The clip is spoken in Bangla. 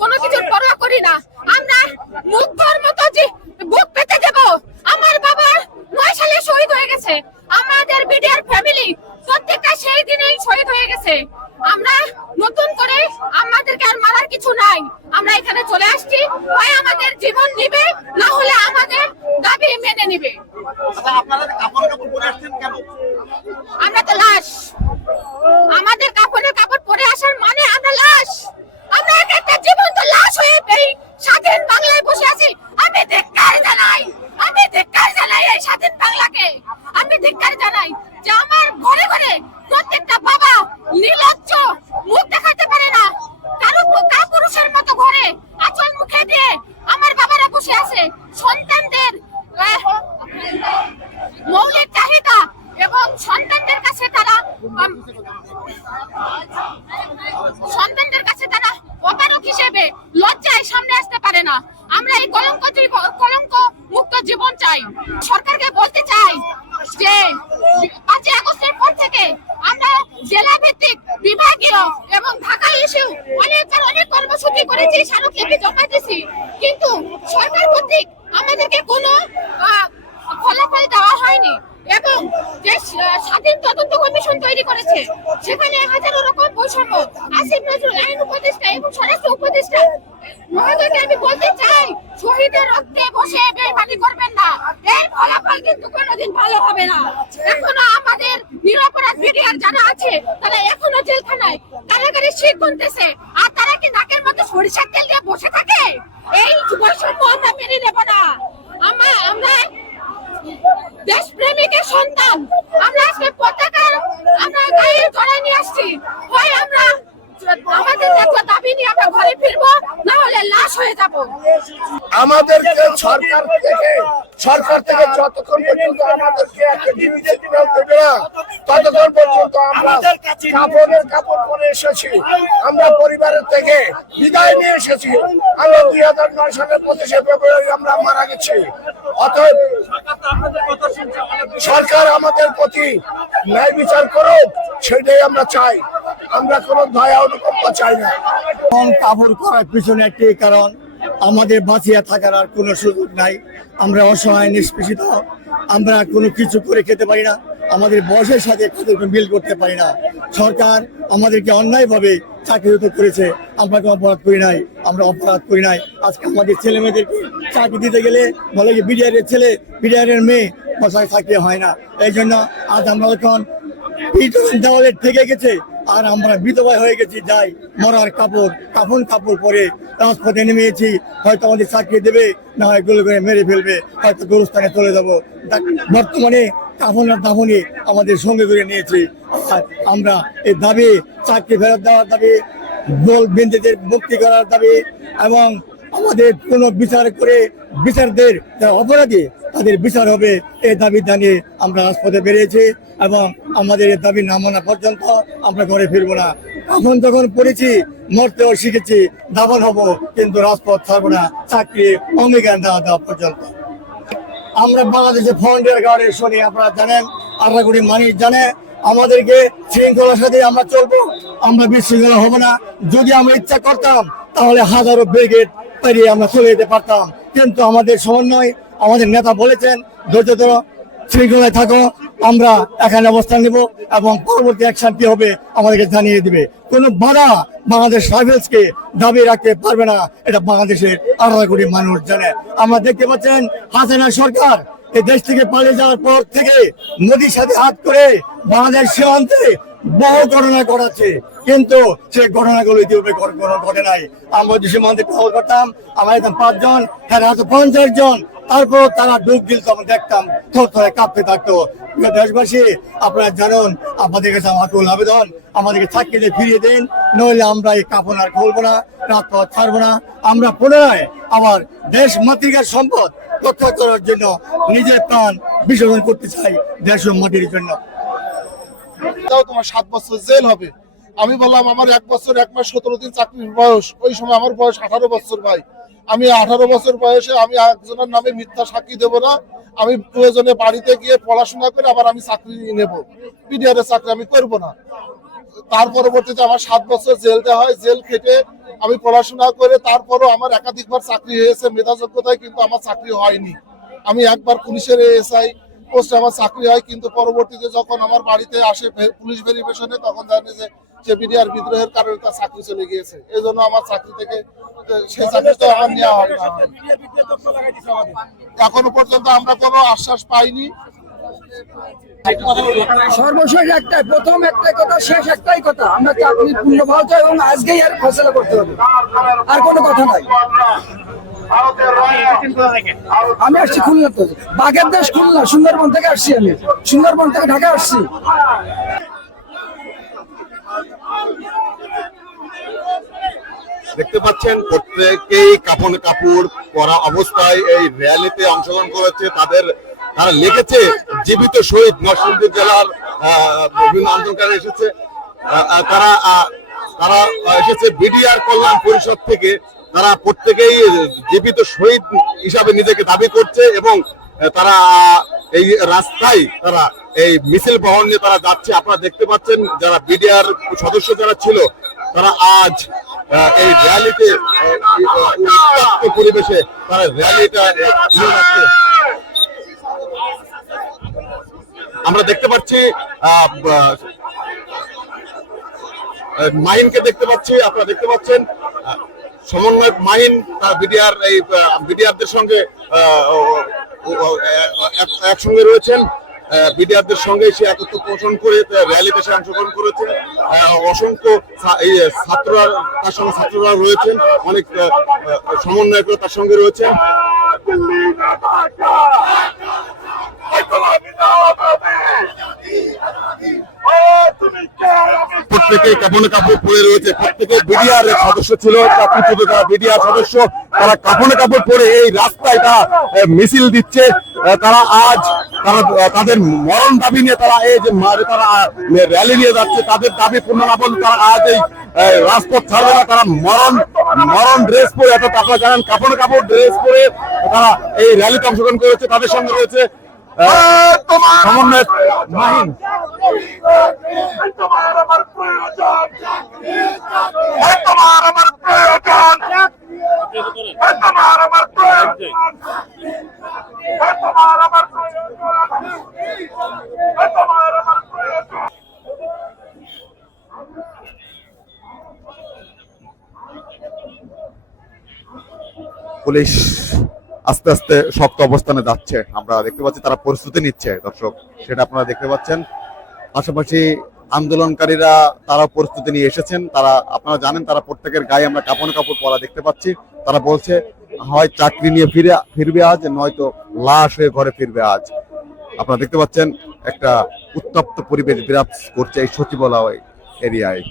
কোনো কিছুর পরোয়া করি না। আমরা মুগ্ধর মতো যে বুক পেতে দেব। আমার বাবা 9 সালে শহীদ হয়ে গেছে, আমাদের বিডিআর ফ্যামিলি প্রত্যেকটা সেই দিনেই শহীদ হয়ে গেছে। আমরা নতুন করে আমাদেরকে আর মারার কিছু নাই, আমরা এখানে চলে আসছি, হয় আমাদের জীবন নিবে না হলে আমাদের দাবি মেনে নিবে। আমরা তো লাশ, আমাদের কাপড়ের কাপড় পরে আসার মানে আমরা লাশ, আমরা একটা জীবন্ত লাশ হয়ে এই স্বাধীন বাংলায় বসে আছি। আমি ধিক্কার জানাই, আমি ধিক্কার জানাই এই স্বাধীন বাংলাকে, আমি ধিক্কার জানাই যে আমার ঘরে ঘরে প্রত্যেকটা বাবা নির্লজ্জ, মুখ দেখাতে পারে না, কাপুরুষের মতো ঘরে আঁচল মুখে দিয়ে আমার বাবারা বসে আছে। সন্তানদের মৌলিক চাহিদা এবং সন্তানদের কাছে তারা অপারক হিসেবে লজ্জায় সামনে আসতে পারে না। আমরা এই কলঙ্ক মুক্ত জীবন চাই। সরকারকে বলতে চাই যে 5 আগস্টের পর থেকে আমরা জেলা ভিত্তিক, বিভাগীয় এবং ঢাকা ইস্যু অনেক কর্মসূচি করেছি, স্মারকলিপি জমা দিয়েছি, কিন্তু সরকার কর্তৃক আমাদেরকে কোনো ফলাফল দেওয়া হয়নি। এবং যে স্বাধীন তদন্ত কমিশন তৈরি করেছে সেখানে হাজারো রকম বৈষম্য, আসিফ নজরুল আইন উপদেষ্টা এবং স্বরাষ্ট্র উপদেষ্টা মহোদয়কে আমি বলতে চাই, শহীদের রক্তে বসে বেইমানি করবেন না, এর ফলাফল কিন্তু কোনোদিন ভালো হবে না। এখনো আমাদের নিরপরাধ বিডিআর যারা আছে তারা এখনো জেলখানায় কারাগারে শীত গুনতেছে, আর তারা কি নাকের মধ্যে সরিষার তেল দিয়ে বসে থাকে? এই বৈষম্য আমরা মেনে নেব না। আমরা দেশপ্রেমিকের সন্তান, আমরা আজকে পতাকার আমরা গায়ে জড়াই নিয়ে আসছি, হয় আমরা আমাদের দাবি নিয়ে আমরা ঘরে ফিরবো, না হলে লাশ হয়ে যাব। আমাদেরকে সরকার থেকে যতক্ষণ পর্যন্ত আমাদেরকে একটা ডিভিডেন্ড দেবে না, ততক্ষণ পর্যন্ত আমরা কাপড়ের কাপড় পরে এসেছি, আমরা পরিবারের থেকে বিদায় নিয়ে এসেছি। আমরা 2009 সালের 25শে ফেব্রুয়ারি আমরা মারা গেছি। অতএব সরকার আমাদের প্রতি ন্যায় বিচার করুক, সেটাই আমরা চাই। আমরা কোনো দয়া অনুকম্প চাই না। কাপড় করার পিছনে একটি কারণ, আমাদের বাঁচিয়ে থাকার আর কোনো সুযোগ নাই। আমরা অসহায়, নিষ্পেষিত, আমরা কোনো কিছু করে খেতে পারি না, আমাদের বয়সের সাথে মিল করতে পারি না। সরকার আমাদেরকে অন্যায়ভাবে চাকরিচ্যুত করেছে, আমরা কোনো অপরাধ করি নাই, আমরা অপরাধ করি নাই। আজকে আমাদের ছেলে মেয়েদেরকে চাকরি দিতে গেলে বলে যে বিডিআরের ছেলে, বিডিআরের মেয়ে, বসায় চাকরি হয় না। এই জন্য আজ আমরা যখন দেওয়ালে থেকে গেছে আর আমরা বিধবা হয়ে গেছি, যাই মরার কাপড় পরে রাজপথে নেমেছি, হয়তো আমাদের চাকরি দেবে, না হয় গুলো করে মেরে ফেলবে, হয়তো গোরস্থানে চলে যাব। বর্তমানে কাফন আর দাফনি আমাদের সঙ্গে করে নিয়েছি। আর আমরা এই দাবি, চাকরি ফেরত দেওয়ার দাবি, বিন্দুদের মুক্তি করার দাবি, এবং আমাদের কোনো বিচার করে বিচারদের যারা অপরাধী তাদের বিচার হবে, এই দাবি জানিয়ে আমরা রাজপথে বেরিয়েছি। এবং আমাদের এই দাবি না মানা পর্যন্ত আমরা ঘরে ফিরবো না। এখন যখন পড়েছি, মরতেও শিখেছি, দাবন হব, কিন্তু রাজপথ ছাড়বো না, চাকরি অঙ্গীকার না দেওয়া পর্যন্ত। আমরা বাংলাদেশে ফ্রন্টিয়ার গার্ডের শুনি, আপনারা জানেন, 18 কোটি মানুষ জানে। আমাদেরকে শৃঙ্খলার সাথে আমরা চলবো, আমরা বিশৃঙ্খলা হবো না। যদি আমরা ইচ্ছা করতাম তাহলে হাজারো ব্রিগেড পেরিয়ে আমরা চলে যেতে পারতাম, কিন্তু আমাদের সমন্বয়, আমাদের নেতা বলেছেন ধৈর্য ধরো, শৃঙ্খলায় থাকো, আমরা এখানে অবস্থান নেব এবং পরবর্তী অ্যাকশন কি হবে আমাদেরকে জানিয়ে দিবে। কোনো বাধা বাংলাদেশ রাইফেলসকে দাবি রাখতে পারবে না, এটা বাংলাদেশের 18 কোটি মানুষ জানে। আমরা দেখতে পাচ্ছেন হাসিনা সরকার এই দেশ থেকে পালিয়ে যাওয়ার পর থেকে মোদির সাথে হাত করে বাংলাদেশ সীমান্তে বহু ঘটনা ঘটাচ্ছে, কিন্তু সেই ঘটনাগুলো ইতিপূর্বে কোনো ঘটে নাই। আমরা যে সীমান্তে টহল করতাম, আমরা একদম 5 জন, হ্যাঁ 50 জন, তারপর তারা ডুব গিলত, আমরা দেখতাম থরথরে কাঁপতে থাকতো। দেশবাসী, আপনারা জানুন, আপনাদের কাছে আমার আবেদন, আমাদেরকে চাকরিতে ফিরিয়ে দিন, নইলে আমরা এই কাপড় আর খুলবো না, রাজপথ ছাড়বো না। আমরা পুনরায় আবার দেশ মাতৃকার সম্পদ রক্ষা করার জন্য নিজের প্রাণ বিসর্জন করতে চাই, দেশ ও মাটির জন্য। তোমার 7 বছর জেল হবে। আমি বললাম আমার 1 বছর 1 মাস 17 দিন চাকরির বয়স, ওই সময় আমার বয়স 18 বছর। ভাই, আমি 18 বছর বয়সে আমি একজনের নামে মিথ্যা সাক্ষী দেব না। আমি প্রয়োজনে বাড়িতে গিয়ে পড়াশোনা করে আবার আমি চাকরি নেব, বিডিআর এর চাকরি আমি করব না। তার পরবর্তীতে আমার 7 বছর জেল দেওয়া হয়। জেল খেটে আমি পড়াশোনা করে তারপরও আমার একাধিকবার চাকরি হয়েছে মেধা যোগ্যতায়, কিন্তু আমার চাকরি হয়নি। আমি একবার পুলিশের এএসআই পোস্টে আমার চাকরি হয়, কিন্তু পরবর্তীতে যখন আমার বাড়িতে আসে পুলিশ ভেরিফিকেশনে, তখন জানে যে বিডিআর বিদ্রোহের কারণে তার চাকরি চলে গিয়েছে। এই জন্য আমার চাকরি থেকে সেই চাকরি তো আমার নেওয়া হয় না। এখনো পর্যন্ত আমরা কোনো আশ্বাস পাইনি। সর্বশেষ একটাই, প্রথম একটাই কথা, শেষ একটাই কথা, আমরা চাকরি পূর্ণ পাওয়া চাই এবং আজকেই আর ফয়সালা করতে হবে, আর কোনো কথা নাই। আমি আসছি খুলনা থেকে, বাগের দেশ খুলনা, সুন্দরবন থেকে আসছি, আমি সুন্দরবন থেকে ঢাকা আসছি। দেখতে পাচ্ছেন প্রত্যেকেই কাপড় পরা অবস্থায় এই র্যালিতে অংশগ্রহণ করেছে। তারা লিখেছে জীবিত শহীদ। নরসিংদী জেলার বিভিন্ন আন্দোলনকারী এসেছে, তারা এসেছে বিডিআর কল্যাণ পরিষদ থেকে। তারা প্রত্যেকেই জীবিত শহীদ হিসাবে নিজেকে দাবি করছে এবং তারা এই রাস্তায় তারা এই মিছিল বহন নিয়ে তারা যাচ্ছে। আপনারা দেখতে পাচ্ছেন যারা বিডিআর সদস্য যারা ছিল তারা আজ এই র্যালিতে উত্তপ্ত পরিবেশে তারা র্যালিটা নিয়ে যাচ্ছে। আমরা দেখতে পাচ্ছি মাহিনকে দেখতে পাচ্ছি, আপনারা দেখতে পাচ্ছেন সমন্বয়ক মাহিন তার বিডিআরদের সঙ্গে একসঙ্গে রয়েছেন। বিডিআরদের সঙ্গে সে একত্র পোষণ করে র্যালিতে সে অংশগ্রহণ করেছে। অসংখ্য ছাত্ররা তার সঙ্গে ছাত্ররা রয়েছেন, অনেক সমন্বয়করা তার সঙ্গে রয়েছেন। প্রত্যেকেই কাপড়ে কাপড় পরে রয়েছে, প্রত্যেকে বিডিআর সদস্য ছিল, চাকরিচ্যুত যারা বিডিআর সদস্য তারা কাপড়ে কাপড় পরে এই রাস্তায় তারা মিছিল দিচ্ছে। তারা আজ তাদের মরণ দাবি নিয়ে তারা এই যে তারা র্যালি নিয়ে যাচ্ছে। তাদের দাবি পূর্ণ না বললে তারা আজ এই রাজপথ ছাড়বে না। তারা মরণ ড্রেস পরে, অর্থাৎ আপনারা জানেন কাপড়ে কাপড় ড্রেস পরে তারা এই র্যালিতে অংশগ্রহণ করেছে। তাদের সঙ্গে রয়েছে সমন্বয়ক মাহিন। পুলিশ আস্তে আস্তে শক্ত অবস্থানে যাচ্ছে, আমরা দেখতে পাচ্ছি তারা প্রস্তুতি নিচ্ছে। দর্শক সেটা আপনারা দেখতে পাচ্ছেন। পাশাপাশি আন্দোলনকারীরা তারা প্রস্তুতি নিয়ে এসেছেন। তারা আপনারা জানেন তারা প্রত্যেকের গায়ে আমরা কাপড় পরা দেখতে পাচ্ছি। তারা বলছে হয় চাকরি নিয়ে ফিরবে আজ, নয়তো লাশ হয়ে ঘরে ফিরবে আজ। আপনারা দেখতে পাচ্ছেন একটা উত্তপ্ত পরিবেশ বিরাজ করছে এই সচিবালয় এরিয়ায়।